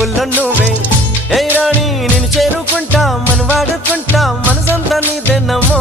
పువ్వుల్లో నువ్వే ఏ రాణి నేను చేరుకుంటా మన వాడుకుంటా మనసంతా నీదేనమ్మో